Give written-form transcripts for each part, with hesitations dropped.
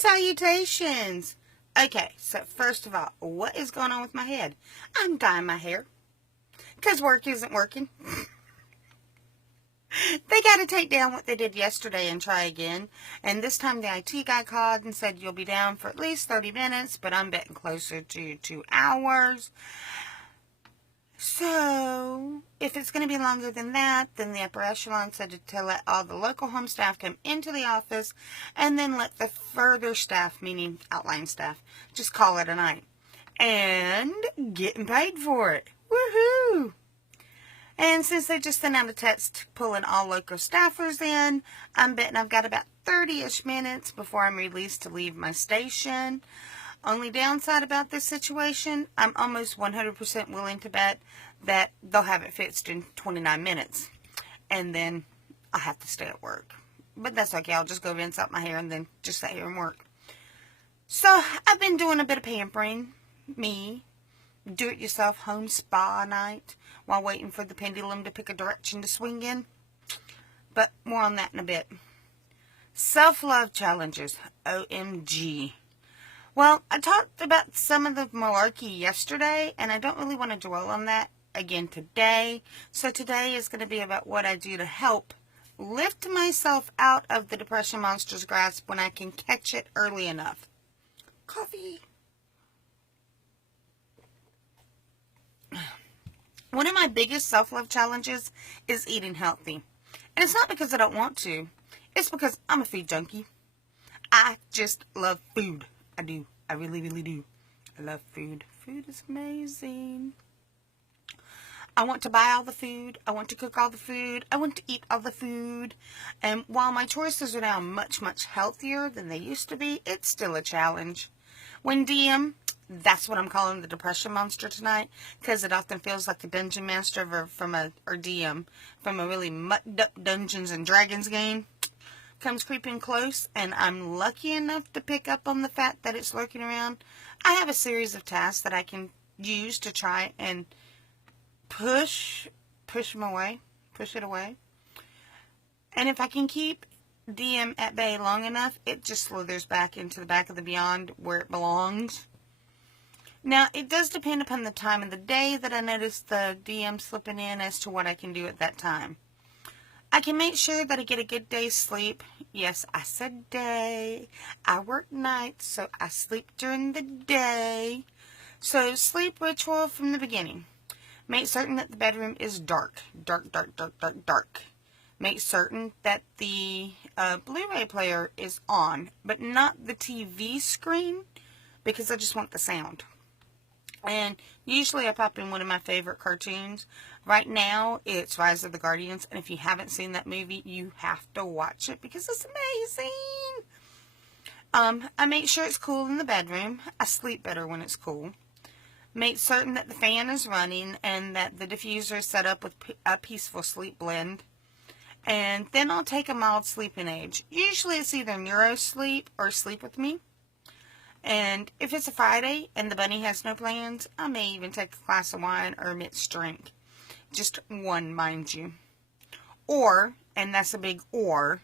Salutations! Okay, so first of all, what is going on with my head? I'm dyeing my hair. Because work isn't working. They got to take down what they did yesterday and try again. And this time the IT guy called and said you'll be down for at least 30 minutes, but I'm betting closer to 2 hours. So, if it's going to be longer than that, then the upper echelon said to let all the local home staff come into the office and then let the further staff, meaning outline staff, just call it a night. And getting paid for it. Woohoo! And since they just sent out a text pulling all local staffers in, I'm betting I've got about 30-ish minutes before I'm released to leave my station. Only downside about this situation, I'm almost 100% willing to bet that they'll have it fixed in 29 minutes. And then I'll have to stay at work. But that's okay. I'll just go rinse out my hair and then just sit here and work. So I've been doing a bit of pampering. Me. Do-it-yourself home spa night while waiting for the pendulum to pick a direction to swing in. But more on that in a bit. Self-love challenges. OMG. Well, I talked about some of the malarkey yesterday, and I don't really want to dwell on that again today. So today is going to be about what I do to help lift myself out of the depression monster's grasp when I can catch it early enough. Coffee. One of my biggest self-love challenges is eating healthy. And it's not because I don't want to. It's because I'm a food junkie. I just love food. I do. I really, really do. I love food. Food is amazing. I want to buy all the food. I want to cook all the food. I want to eat all the food. And while my choices are now much, much healthier than they used to be, it's still a challenge. When DM, that's what I'm calling the depression monster tonight, because it often feels like the dungeon master or DM from a really mucked up Dungeons and Dragons game comes creeping close, and I'm lucky enough to pick up on the fact that it's lurking around. I have a series of tasks that I can use to try and push it away. And if I can keep DM at bay long enough, it just slithers back into the back of the beyond where it belongs. Now, it does depend upon the time of the day that I notice the DM slipping in as to what I can do at that time. I can make sure that I get a good day's sleep. Yes, I said day. I work nights, so I sleep during the day. So, sleep ritual from the beginning. Make certain that the bedroom is dark. Dark, dark, dark, dark, dark. Make certain that the Blu-ray player is on, but not the TV screen, because I just want the sound. And usually I pop in one of my favorite cartoons. Right now, it's Rise of the Guardians. And if you haven't seen that movie, you have to watch it because it's amazing. I make sure it's cool in the bedroom. I sleep better when it's cool. Make certain that the fan is running and that the diffuser is set up with a peaceful sleep blend. And then I'll take a mild sleeping aid. Usually it's either NeuroSleep or Sleep With Me. And if it's a Friday and the bunny has no plans, I may even take a glass of wine or a mixed drink. Just one, mind you. Or, and that's a big or,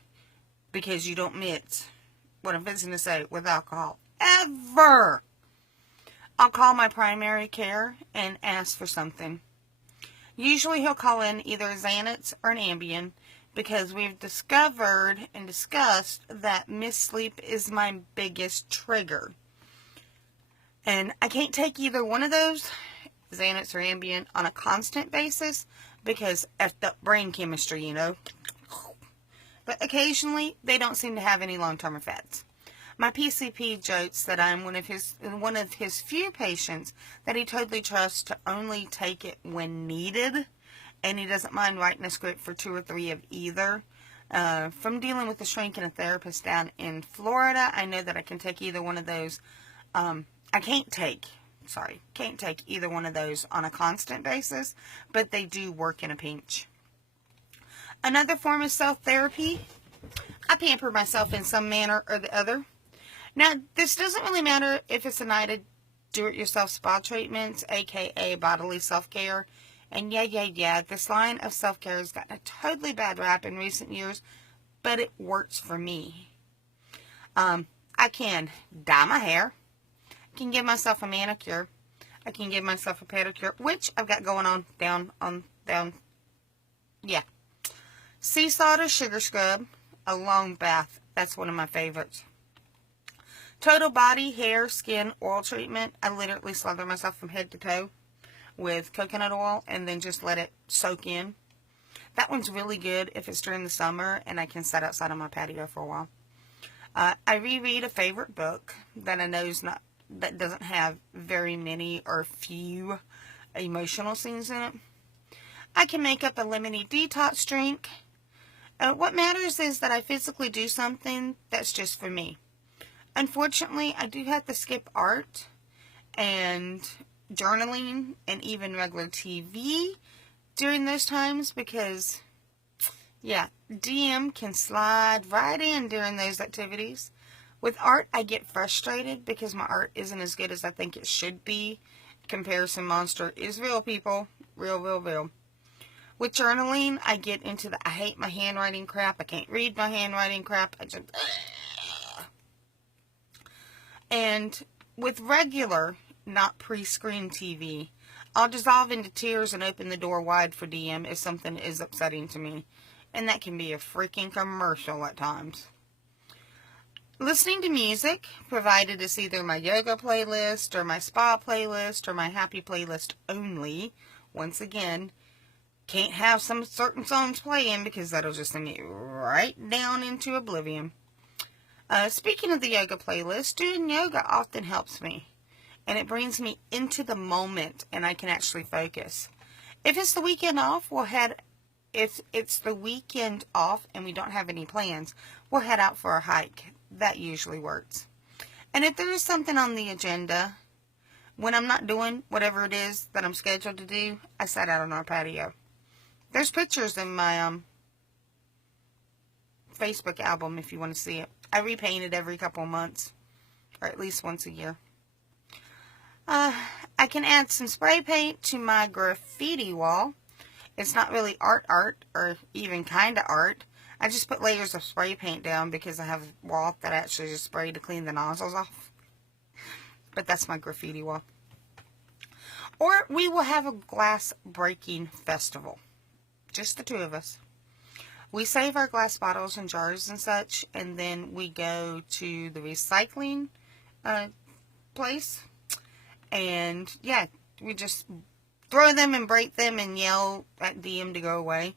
because you don't mix, what I'm fixing to say, with alcohol. Ever! I'll call my primary care and ask for something. Usually he'll call in either a Xanax or an Ambien, because we've discovered and discussed that missed-sleep is my biggest trigger. And I can't take either one of those, Xanax or Ambien, on a constant basis because effed up brain chemistry, you know. But occasionally, they don't seem to have any long-term effects. My PCP jokes that I'm one of his few patients that he totally trusts to only take it when needed, and he doesn't mind writing a script for 2 or 3 of either. From dealing with a shrink and a therapist down in Florida, I know that I can take either one of those. I can't take either one of those on a constant basis, but they do work in a pinch. Another form of self-therapy, I pamper myself in some manner or the other. Now, this doesn't really matter if it's a night of do-it-yourself spa treatments, aka bodily self-care. And yeah, this line of self-care has gotten a totally bad rap in recent years, but it works for me. I can dye my hair. I can give myself a manicure. I can give myself a pedicure, which I've got going on down. Yeah. Sea salt or sugar scrub. A long bath. That's one of my favorites. Total body, hair, skin, oil treatment. I literally slather myself from head to toe with coconut oil and then just let it soak in. That one's really good if it's during the summer and I can sit outside on my patio for a while. I reread a favorite book that I know that doesn't have very many or few emotional scenes in it. I can make up a lemony detox drink. What matters is that I physically do something that's just for me. Unfortunately, I do have to skip art and journaling and even regular TV during those times because, yeah, DM can slide right in during those activities. With art, I get frustrated because my art isn't as good as I think it should be. Comparison monster is real, people. Real, real, real. With journaling, I get into I hate my handwriting crap. I can't read my handwriting crap. And with regular, not pre-screen TV, I'll dissolve into tears and open the door wide for DM if something is upsetting to me. And that can be a freaking commercial at times. Listening to music, provided it's either my yoga playlist or my spa playlist or my happy playlist only. Once again, can't have some certain songs playing because that'll just send me right down into oblivion. Speaking of the yoga playlist, doing yoga often helps me. And it brings me into the moment and I can actually focus. If it's the weekend off, if it's the weekend off and we don't have any plans, we'll head out for a hike. That usually works. And if there is something on the agenda, when I'm not doing whatever it is that I'm scheduled to do, I sat out on our patio. There's pictures in my Facebook album if you want to see it. I repaint it every couple of months, or at least once a year. I can add some spray paint to my graffiti wall. It's not really art, or even kind of art. I just put layers of spray paint down because I have a wall that I actually just spray to clean the nozzles off. But that's my graffiti wall. Or we will have a glass breaking festival. Just the two of us. We save our glass bottles and jars and such, and then we go to the recycling place. And yeah, we just throw them and break them and yell at DM to go away.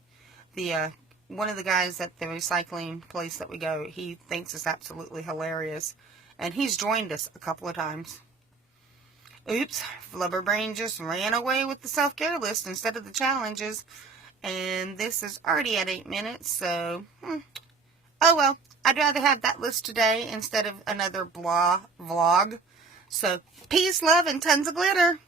One of the guys at the recycling place that we go, he thinks it's absolutely hilarious. And he's joined us a couple of times. Oops, Flubberbrain just ran away with the self-care list instead of the challenges. And this is already at 8 minutes, so, oh well. I'd rather have that list today instead of another vlog. So, peace, love, and tons of glitter.